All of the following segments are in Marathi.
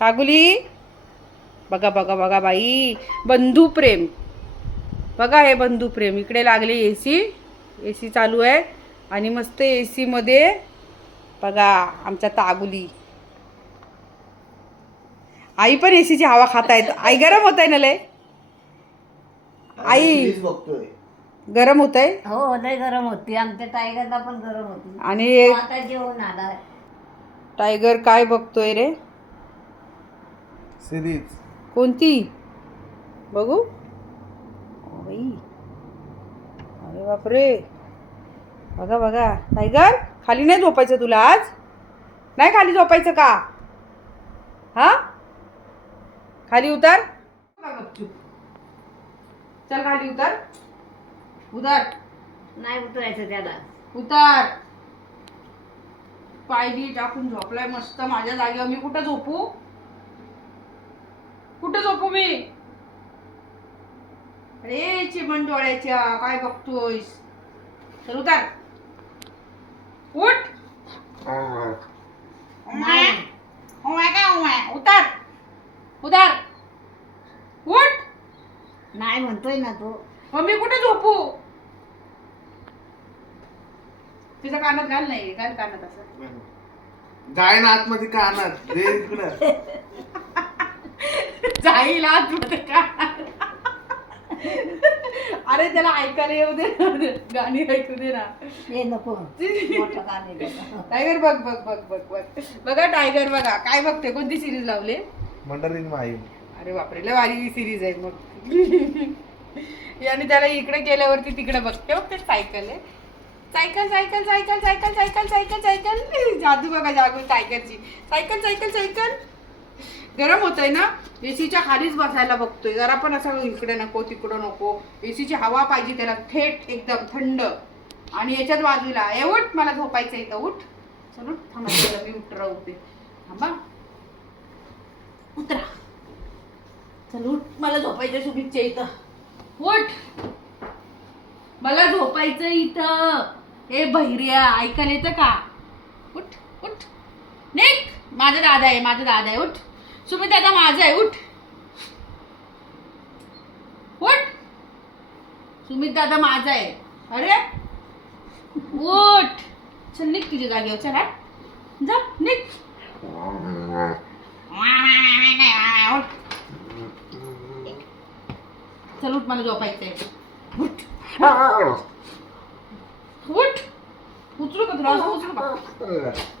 कागुली बघा बघा बघा बाई. बंधू प्रेम. बघा हे बंधू प्रेम. इकडे लागले ए सी ए सी चालू आहे. आणि मस्त ए सीमध्ये बघा आमच्या तागुली. आई पण एसीची हवा खात आहेत. आई गरम होत आहे ना लय? आई. गरम होत आहे? हो लय गरम होती. आमच्या टायगरला पण गरम होती. आणि तो आता जेवण आला टायगर काय बघतोय रे? सिरीज कोणती? बघू. बाई. अरे बापरे. बघा बघा. टायगर खाली नाही झोपायचं तुला आज? नाही खाली झोपायचं का? हा? खाली उतर. चल खाली उतर. उतर. नाही उतरायचं त्याला. उतर. पायली टाकून झोपलाय मस्त. माझ्या जागेवर मी कुठं झोपू? कुठं झोपू मी? अरे चिमण डोळ्याच्या काय बघतोयस? चल उतर. उठ. काय उतर. उतर उठ. नाही म्हणतोय ना तो. मग मी कुठे झोपू? तिच्या कानात घाल नाही घाल कानात असं. जाय ना आतमध्ये का आणत रे इकडं. जाईल अरे त्याला ऐकायला येऊ दे ना. गाणी ऐकू दे ना. हे नको. मोठं. टायगर बघ बघ बघ बघ बघ. बघा टायगर बघा. काय बघते कोणती सिरीज लावले? मंडळीन अरे बापरे लय भारी सिरीज आहे मग. आणि त्याला इकडे गेल्यावरती तिकडे बघते बघते सायकल आहे. Cycle cycle cycle cycle cycle cycle cycle जादू बघा जागू सायकलची सायकल सायकल सायकल गरम होतंय ना एसीच्या खालीच बसायला बघतोय. जरा पण असं इकडे नको तिकडं नको. एसीची हवा पाहिजे त्याला थेट एकदम थंड. आणि याच्यात बाजूला ए उठ मला झोपायचं इथं उठ. चल उठ थांबा मी उठ उतरवते थांबा. उतरा. चल उठ मला झोपायचं शुभेच्छा इथं. उठ. मला झोपायचं इथं. ए बहिर्या ऐकायला येतं का? उठ उठ. नेक माझा दादा आहे माझा दादा आहे उठ. सुमित दादा माझा आहे उठ. उठ. सुमित दादा माझा आहे. अरे. उठ. चल निघ तुझ्या जागेवर चला जा निघ. उठ. चल उठ मला झोपायचंय. उठ. उठ. उचलू का तुला? उचलू का उठ.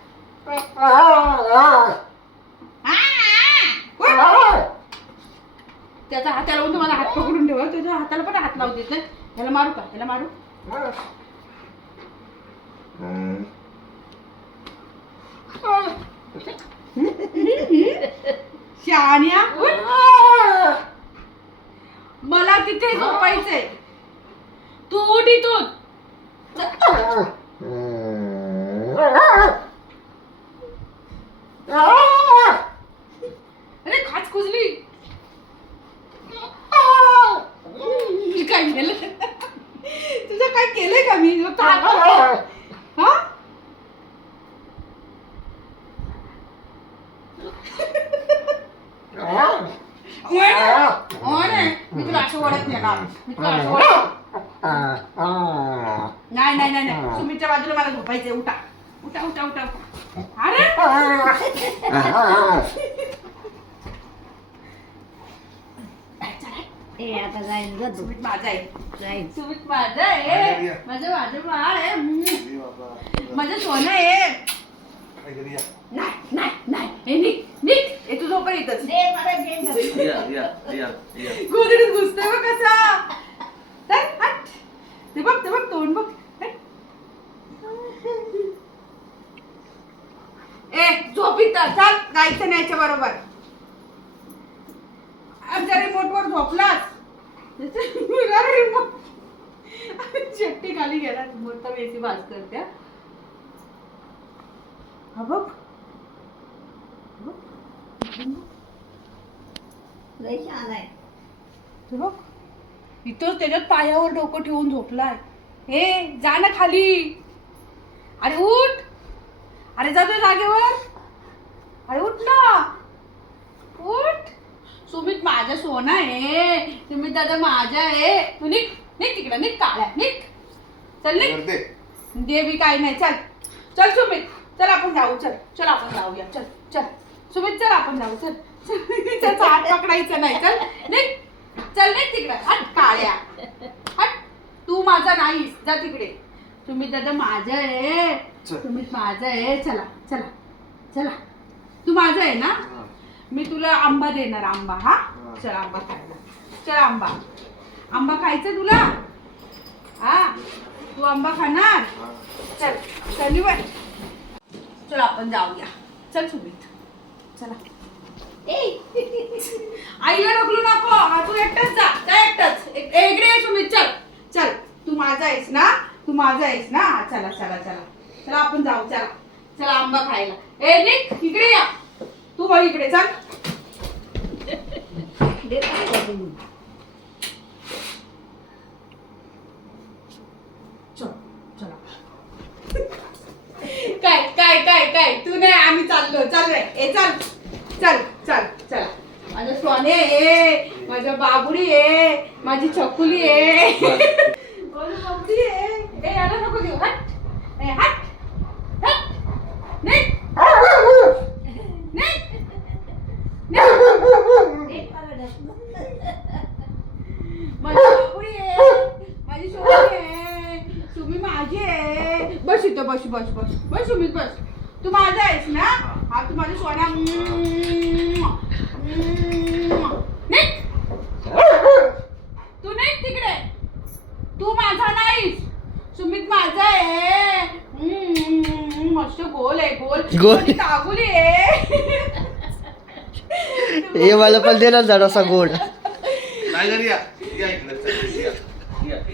त्याचा हात त्याला म्हणतो मला हात पकडून ठेवा त्याच्या हाताला पण हात लावू देत. नाही ह्याला मारू का? ह्याला मारू? उठ. मला तिथे झोपायचंय. तू उठ इथून. अरे खाच कुजली मी काय केलं तुझं काय केलंय का मी? हा. मी तुला असं ओढत नाही का? मी तुला असं ओढत नाही. नाही नाही नाही सुमितच्या बाजूला मला झोपायचंय. उठा. उठा उठा उठा. उठा अरे ए आता जाईल ग तू. सुमित माझा आहे. जाईल सुमित माझा आहे. माझं माझं बाळ आहे हम्म. माझं सोनं आहे. नाही नाही नाही. हे निक निक हे तू झोपर येतच दे मला दे. ना. गोदडीत घुसतोय बघ कसा. तर हट. ते बघ ते बघ तोंड बघ. हट. ए झोप इथं. चल जायचं नाही याच्या बरोबर. आमच्या रिमोटवर रिमोट शेट्टी खाली गेला. रिमोट तर एसी बाज करते हा. बघ. लय छान आहे. हे बघ. इथं त्याच्यात पायावर डोकं ठेवून झोपलाय. हे जा ना खाली. अरे उठ. अरे जा तू जागेवर. अरे उठ ना. सोना आहे. तुम्ही दादा माझा आहे. तू निघ निघ तिकडे निघ काळ्या निघ. चल निघ. करते देवी काही नाही चल. चल सुमित चल आपण जाऊ चल. चल आपण जाऊया चल चल. सुमित चल आपण जाऊ चल. त्याचा हात पकडायचा नाही चल. निघ. चल निघ तिकडे. हट काळ्या. हट. तू माझा नाहीस. जा तिकडे. तुम्ही दादा माझं आहे. चल. तुम्ही माझं आहे. चला चला चला. तू माझं आहे ना. मी तुला आंबा देणार आंबा हा. चल आंबा खायला. चल आंबा. आंबा खायचा तुला? हा? तू आंबा खाणार. चल शनिवार. चल आपण जाऊया. चल सुमित. चला. आईला ढकलू नको. हा, तू एकटाच जा. जा एकटाच. एक- ए, इकडे ये सुमित. चल. चल. तू माझा आहेस ना? तू माझा आहेस ना? चला चला चला. चला आपण जाऊ. चला. चला आंबा खायला. ए निक इकडे या. तू बघ इकडे चल काय तुम्ही चल चला. काय काय काय काय? तू नाही आम्ही चाललो. चल रे. ए चल. चल चल चला. माझं सोने आहे माझं बाबुडी आहे माझी छकुली माझं बाबुडी ए याला नको देऊ. हट. ए हट हट निघ निघ निघ दे काय माझी बाबुडी आहे माझी सोनी आहे तुम्ही माझी आहे बस इथं बस बस बस. बस सुमित बस. तू माझा आहेस ना? हा. तू माझी सोन्या निघ. तू नाही तिकडे. तू माझा नाहीस. सुमित माझा आहे. मस्त गोल आहे गोल. गोल. काबुली आहे. हे मला पण दे ना जरासा गोड टायगर या. या इकडे. चल, या.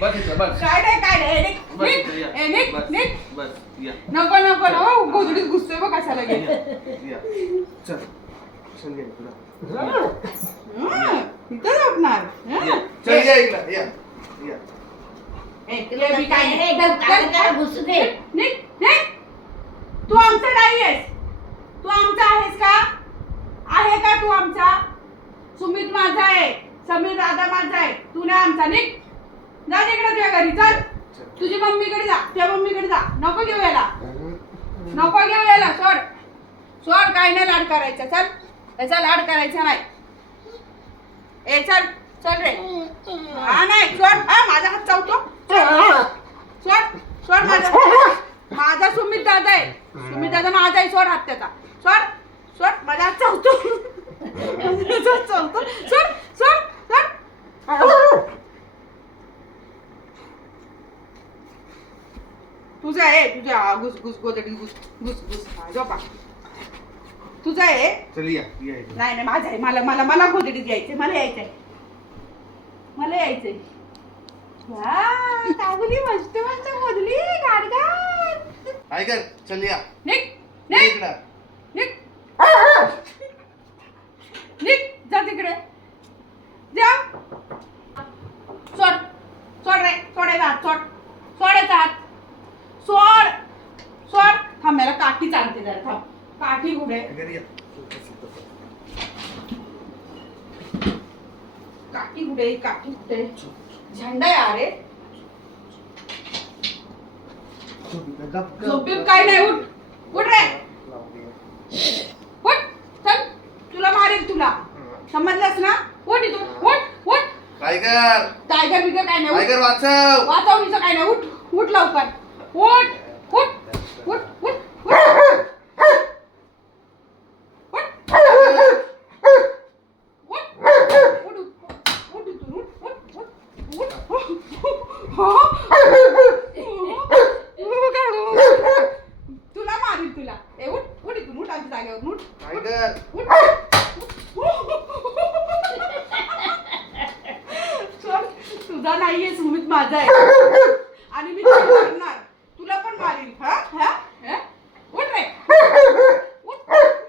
या. बस इथं, बस. काय नाही काय नाही निघ, बस निघ. इथं, या. ए, निघ, बस, निघ. बस, या. नको नको नको गोधडीत घुसतोय बघ कशाला गेलं या. चल. चल या इकडं. हं, इथं झोपणार हं? या. चल या इकडं, या. या. ए, ए, मी काय हे डब काय काय घुसू दे निघ, निघ. तू आमचा नाही आहेस तू आमचा आहेस का आहे का तू आमचा सुमित माझा आहे समीर दादा माझा आहे तू नाही आमचा निघ जा तिकडे तुझ्या घरी चल. तुझी मम्मीकडे जा तुझ्या मम्मीकडे जा. नको घेऊ याला. नको घेऊ याला सोड. सोड काय नाही लाड करायचा. चल. याचा लाड करायचा नाही. ए चल. चल रे. हा नाही सोड. हा माझा हात चावतो. सोड. सोड माझा. माझा सुमित दादा आहे. सुमित दादा माझा आहे सोड हात त्याचा. सोड. सोड माझा हात चावतो. चावतो. सोड. सोड. सोड. तुझा आहे तुझा हा, घुस घुस गोदडी घुस घुस घुस. हा, झोपा. तुझा आहे? चल या या इकडं. नाही नाही माझा आहे. मला मला मला गोदडीत यायचंय मला यायचंय. मला यायचंय. वा, काबुली मस्त मस्त गोदली गाडगाड टायगर चल या. निघ या निघ. इकडं. निघ निघ जा तिकडे जा सोड सोड रे सोडायचा हात सोड सोडायचा हात सोड सोड थांब मला जरा थांब. काठी कुठे. काठी कुठे काठी कुठे झेंडा आहे अरे. झोपेत काय नाही उठ. उठ रे. उठ. चल. तुला मारेल तुला. समजलंस ना? उठ इथून. उठ उठ. टायगर. टायगर बिगर काय नाही. टायगर वाचव. वाचवणीचं काय नाही उठ. उठ लवकर. उठ उठ उठ उठ उठ उठ इथून, उठ, उठ, उठ, उठ. हो? हो, काय हो? तुला मारील तुला ए उठ उठ इथून उठ आमच्या जागेवर उठ टायगर सोड, तुझा नाहीये सुमित माझा आहे आणि मी तुला मारणार तुला पण मारील हा हा हा? उठ रे उठ टायगर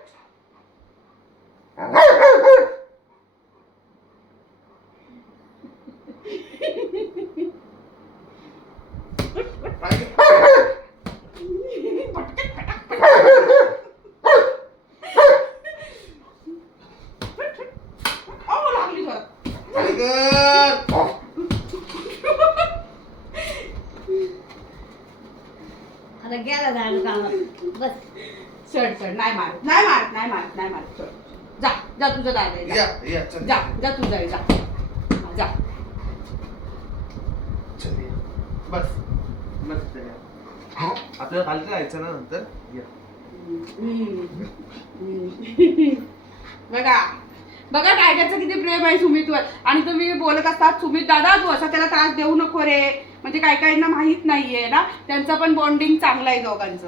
अहो लागली जोरात टायगर आता गेला झाड बस चढ चढ नाही मारत नाही मारत नाही मारत नाही मारत चढ जा जा तुझं दादा आहे, या जा. या चल जा जा तुझं आहे, जा जा चल या. बस या. आपल्याला खाली जायचं ना नंतर या हम्म. हम्म. बघा बघा टायगरचं किती प्रेम आहे सुमितवर. आणि तुम्ही बोलत असतात सुमित दादा तू असा त्याला त्रास देऊ नको रे. म्हणजे काही काहींना माहीत नाहीये ना? त्यांचं पण बॉन्डिंग चांगलं आहे दोघांचं.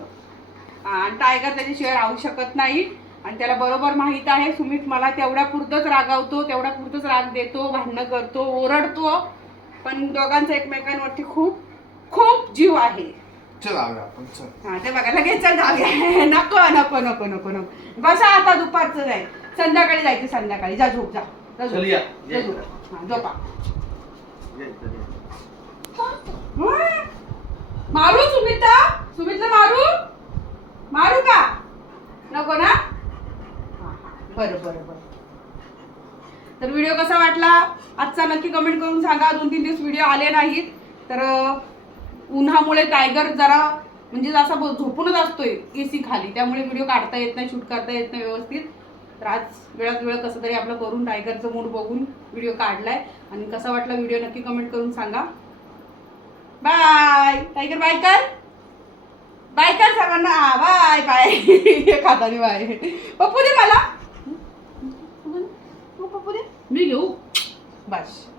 आणि टायगर त्याच्याशिवाय राहू शकत नाही. आणि त्याला बरोबर माहीत आहे सुमित मला तेवढ्या पुरतंच रागावतो तेवढ्या पुरतंच राग देतो भांडणं करतो ओरडतो. पण दोघांचा एकमेकांवरती खूप खूप जीव आहे. चल आव्या आपण चल. हा ते बघा लगेच नको नको नको नको नको. बसा आता दुपारचं जाईल. संध्याकाळी जायचं संध्याकाळी. जा झोप जा. जा झोप. चल या, जा या झोप. हा. मारू सुमिता? सुमितला मारू? मारू का? नको ना? हा, हा. बरं बरं बरं. तर व्हिडिओ कसा वाटला? आजचा नक्की कमेंट करून सांगा. दोन तीन दिवस व्हिडिओ आले नाहीत. तर अं, उन्हामुळे टायगर जरा म्हणजे असा ब- झोपूनच असतोय ए सी खाली. त्यामुळे व्हिडिओ काढता येत नाही शूट करता येत नाही व्यवस्थित. तर आज वेळात वेळ कसं तरी आपलं करून टायगरचं मूड बघून व्हिडिओ काढलाय. आणि कसा वाटला व्हिडिओ नक्की कमेंट करून सांगा. बाय! टायगर बाय कर बाय कर सगळ्यांना बाय बाय. खातानी बाय. पप्पू दे मला. पप्पू दे. मी घेऊ? बस.